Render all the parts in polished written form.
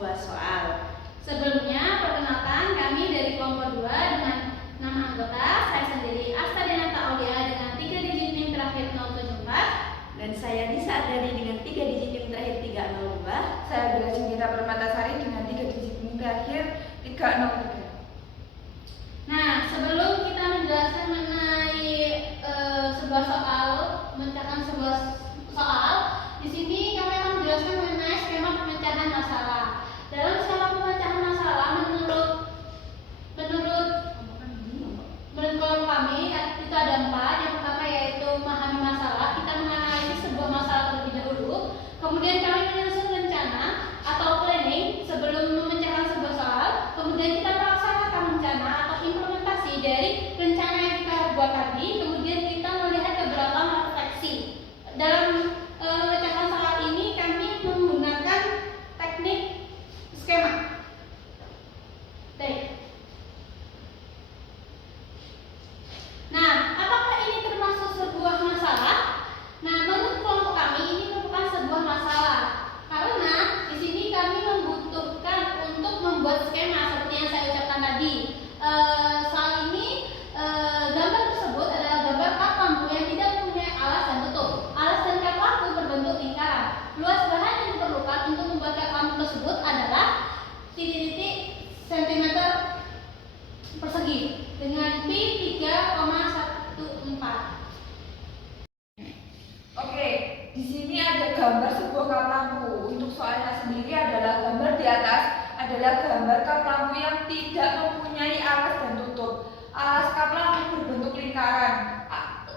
sebuah soal. Sebelumnya, perkenalkan kami dari kelompok 2 dengan nama anggota. Saya sendiri Asta Denata Aulia dengan 3 digit NIM terakhir 074. Dan saya Nisa Ardani dengan 3 digit NIM terakhir 302. Saya Bella Cinta Permatasari dengan 3 digit NIM terakhir 303. Nah, sebelum kita menjelaskan mengenai sebuah soal, memecahkan sebuah soal, di sini kami akan menjelaskan mengenai skema pemecahan masalah. Dalam skema pemecahan masalah, menurut kelompok kami itu ada 4. Yang pertama yaitu memahami masalah. Kita menganalisis sebuah masalah terlebih dahulu. Kemudian kami menyusun rencana atau planning sebelum memecahkan sebuah soal. Kemudian kita melaksanakan rencana atau implementasi dari rencana yang kita buat tadi. Kemudian kita melihat beberapa refleksi. Dalam memecahkan soal ini kami menggunakan teknik skema. Baik. Nah, apakah ini termasuk sebuah masalah? Nah, menurut kelompok kami ini merupakan sebuah masalah karena di sini kami membutuhkan untuk membuat skema seperti yang saya ucapkan tadi. Soal ini gambar tersebut adalah gambar kap lampu yang tidak mempunyai alas dan tutup. Alas dan kap lampu berbentuk lingkaran. Luas bahan yang diperlukan untuk membuat kap lampu tersebut adalah titik-titik sentimeter persegi dengan pi 3,14. Oke, di sini ada gambar sebuah kap lampu. Untuk soalnya sendiri adalah gambar di atas adalah gambar kap lampu yang tidak mempunyai alas dan tutup. Alas kap lampu berbentuk lingkaran.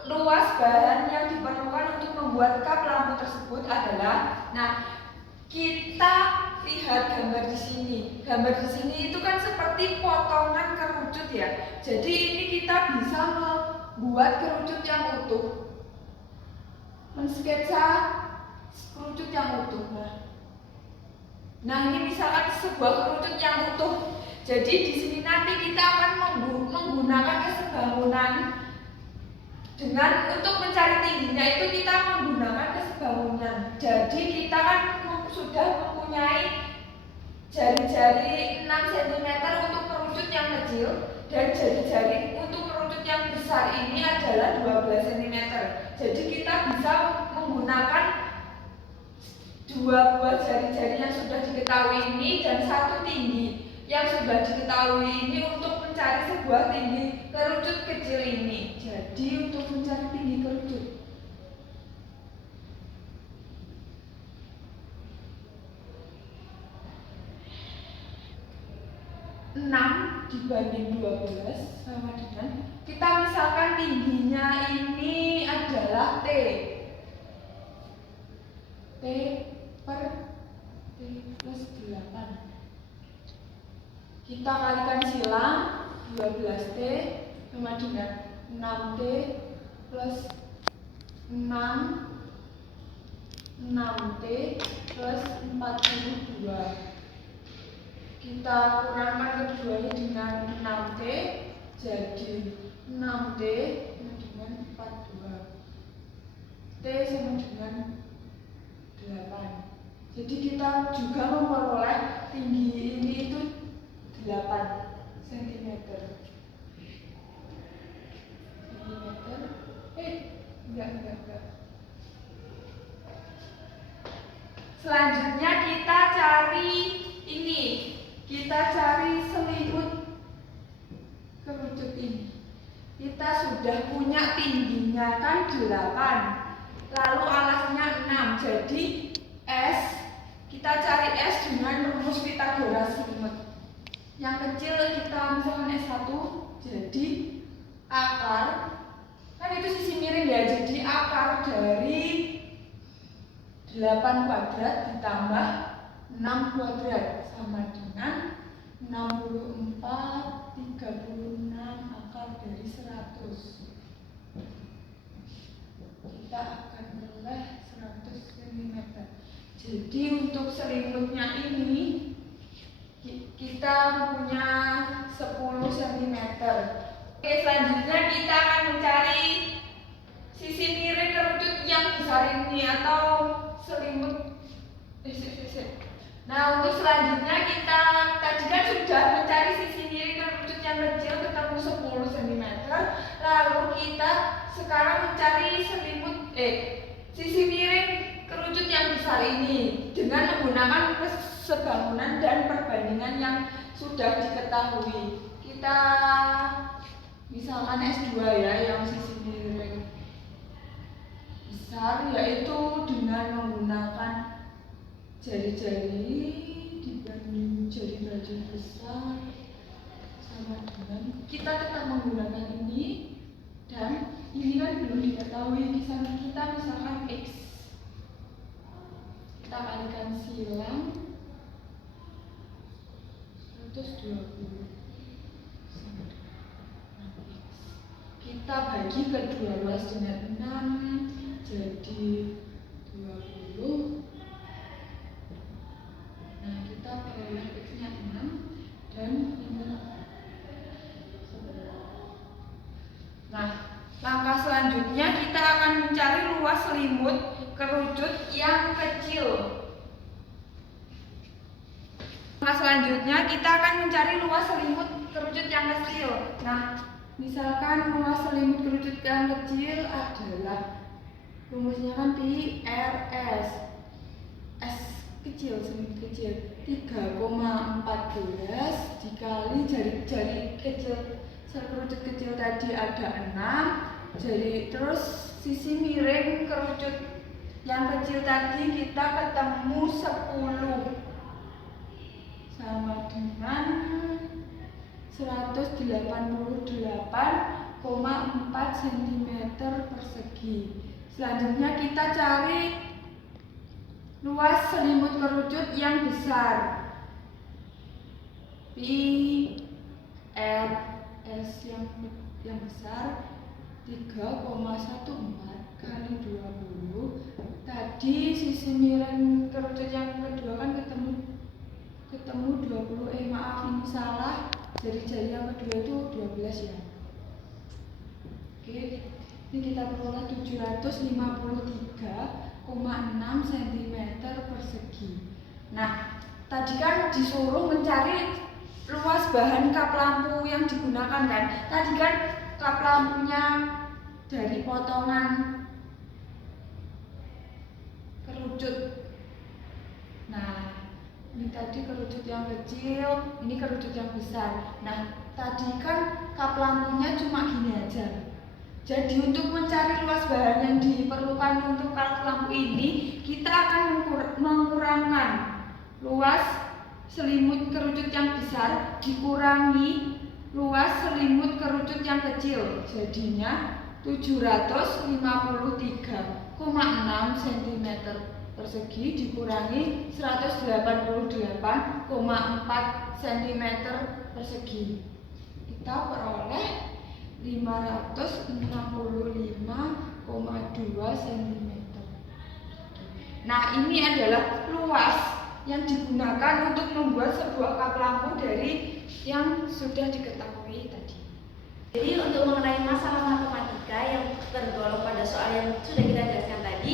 Luas bahan yang diperlukan untuk membuat kap lampu tersebut adalah, kita lihat gambar di sini. Gambar di sini itu kan seperti potongan kerucut ya. Jadi ini kita bisa membuat kerucut yang utuh. Mensketsa kerucut yang utuh. Nah, ini misalkan sebuah kerucut yang utuh. Jadi di sini nanti kita akan menggunakan kesebangunan dengan untuk mencari tingginya itu kita menggunakan kesebangunan. Jadi kita kan sudah mempunyai jari-jari 6 cm untuk kerucut yang kecil dan jari-jari untuk kerucut yang besar ini adalah 12 cm. Jadi kita bisa menggunakan 2 buah jari-jari yang sudah diketahui ini dan 1 tinggi yang sudah diketahui ini untuk mencari sebuah tinggi kerucut kecil ini. Jadi untuk mencari tinggi kerucut 6 dibanding 12 sama dengan, kita misalkan tingginya ini adalah T per T plus 8. Kita kalikan silang 12T sama dengan 6T plus 6T plus 42. Kita kurangkan keduanya dengan 6T, jadi 6T sama dengan 42. T sama dengan 8. Jadi kita juga memperoleh tinggi ini itu 8 cm. Enggak. Selanjutnya kita cari ini. Kita cari selimut kerucut ini. Kita sudah punya tingginya kan 8, lalu alasnya 6. Jadi S, kita cari S dengan rumus Pythagoras selimut. Yang kecil kita misalkan S1, jadi akar, kan itu sisi miring ya, jadi akar dari 8 kuadrat ditambah 6 kuadrat sama dengan 64 36 akar dari 100. Kita akan peroleh 100 cm. Jadi untuk selimutnya ini kita punya 10 cm. Oke, selanjutnya kita akan mencari sisi miring kerucut yang besar ini atau selimut Nah, untuk selanjutnya kita tadi kan sudah mencari sisi miring kerucut yang kecil ketemu 10 cm. Lalu kita sekarang mencari sisi miring kerucut yang besar ini dengan menggunakan kesebangunan dan perbandingan yang sudah diketahui. Kita misalkan S2 ya, yang sisi miring besar, yaitu dengan menggunakan jari-jari dibanding jari baju besar sama dengan kita tetap menggunakan ini, dan ini kan belum diketahui kisaran kita, misalkan X. Kita kalikan silang 120 sama dengan X. Kita bagi kedua ruas dengan 6 jadi 20. Nah, kita peroleh X-nya 6 dan ini. Nah, langkah selanjutnya kita akan mencari luas selimut kerucut yang kecil. Langkah selanjutnya kita akan mencari luas selimut kerucut yang kecil. Nah, misalkan luas selimut kerucut yang kecil adalah rumusnya kan pi r s. S kecil, selimut kecil 3,14 dikali jari-jari kecil kerucut kecil tadi ada 6, jadi terus sisi miring kerucut yang kecil tadi kita ketemu 10 sama dengan 188,4 cm persegi. Selanjutnya kita cari luas selimut kerucut yang besar. Pi R S yang besar 3,14 kali 20. Tadi sisi miring kerucut yang kedua kan ketemu 20. Maaf, ini salah. Jari-jari yang kedua itu 12 ya. Oke, ini kita peroleh 753,6 cm persegi. Nah, tadi kan disuruh mencari luas bahan kap lampu yang digunakan kan. Tadi kan kap lampunya dari potongan kerucut. Nah, ini tadi kerucut yang kecil, ini kerucut yang besar. Nah, tadi kan kap lampunya cuma gini aja. Jadi untuk mencari luas bahan yang diperlukan untuk kap lampu ini, kita akan mengurangkan luas selimut kerucut yang besar dikurangi luas selimut kerucut yang kecil. Jadinya 753,6 cm persegi dikurangi 188,4 cm persegi. Kita peroleh 565,2 cm. Nah, ini adalah luas yang digunakan untuk membuat sebuah kap lampu dari yang sudah diketahui tadi. Jadi untuk mengenai masalah matematika yang tergolong pada soal yang sudah kita jelaskan tadi,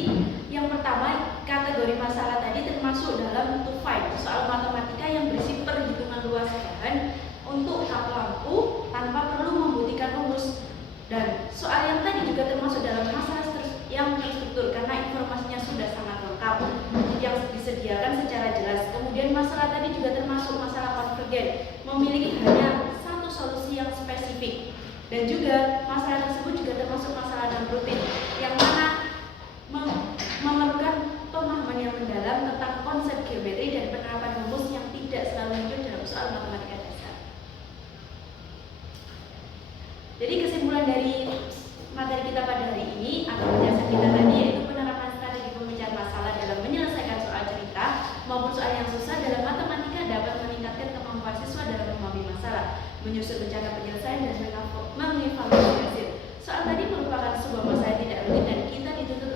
yang pertama kategori masalah tadi termasuk dalam to find, soal matematika yang berisi perhitungan luas bahan untuk kap lampu tanpa perlu membuktikan rumus. Dan soal yang tadi juga termasuk dalam masalah yang terstruktur karena informasinya sudah sangat lengkap yang disediakan secara jelas. Kemudian masalah tadi juga termasuk masalah konvergen, memiliki hanya satu solusi yang spesifik. Dan juga masalah tersebut juga termasuk masalah non rutin yang mana memerlukan pemahaman yang mendalam tentang konsep geometri dan penerapan rumus yang tidak selalu muncul dalam soal matematika dasar. Jadi kesimpulan dari materi kita pada hari ini atau penjelasan kita tadi yaitu penerapan strategi pemecahan masalah dalam menyelesaikan soal cerita maupun soal yang susah dalam matematika dapat meningkatkan kemampuan siswa dalam memahami masalah, menyusun rencana penyelesaian dan mengevaluasi hasil. Soal tadi merupakan sebuah masalah yang tidak rutin dan kita dituntut